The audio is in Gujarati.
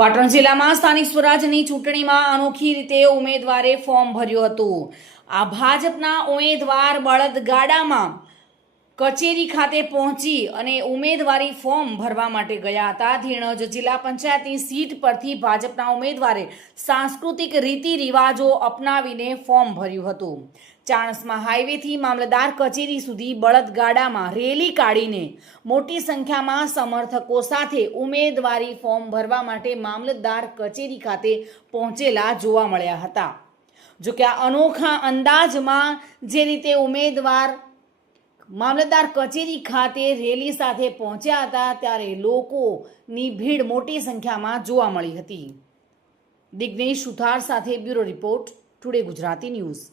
પાટણ જિલ્લામાં સ્થાનિક સ્વરાજની ચૂંટણીમાં અનોખી રીતે ઉમેદવારે ફોર્મ ભર્યું હતું। આ ભાજપના ઉમેદવાર બળદગાડામાં કચેરી ખાતે પહોંચી અને ઉમેદવારી ફોર્મ ભરવા માટે ગયા હતા। ધીણજ જિલ્લા પંચાયતની સીટ પરથી ભાજપના ઉમેદવારે સાંસ્કૃતિક રીતિ રિવાજો અપનાવીને ફોર્મ ભર્યું હતું। ચાણસ્મા હાઈવેથી મામલતદાર કચેરી સુધી બળદગાડામાં રેલી કાઢીને મોટી સંખ્યામાં સમર્થકો સાથે ઉમેદવારી ફોર્મ ભરવા માટે મામલતદાર કચેરી ખાતે પહોંચેલા જોવા મળ્યા હતા। જો કે આ અનોખા અંદાજમાં જે રીતે ઉમેદવાર મામલતદાર કચેરી ખાતે રેલી સાથે પહોંચ્યા હતા ત્યારે લોકોની ભીડ મોટી સંખ્યામાં જોવા મળી હતી। દિગ્નેશ સુથાર સાથે bureau report, today Gujarati news.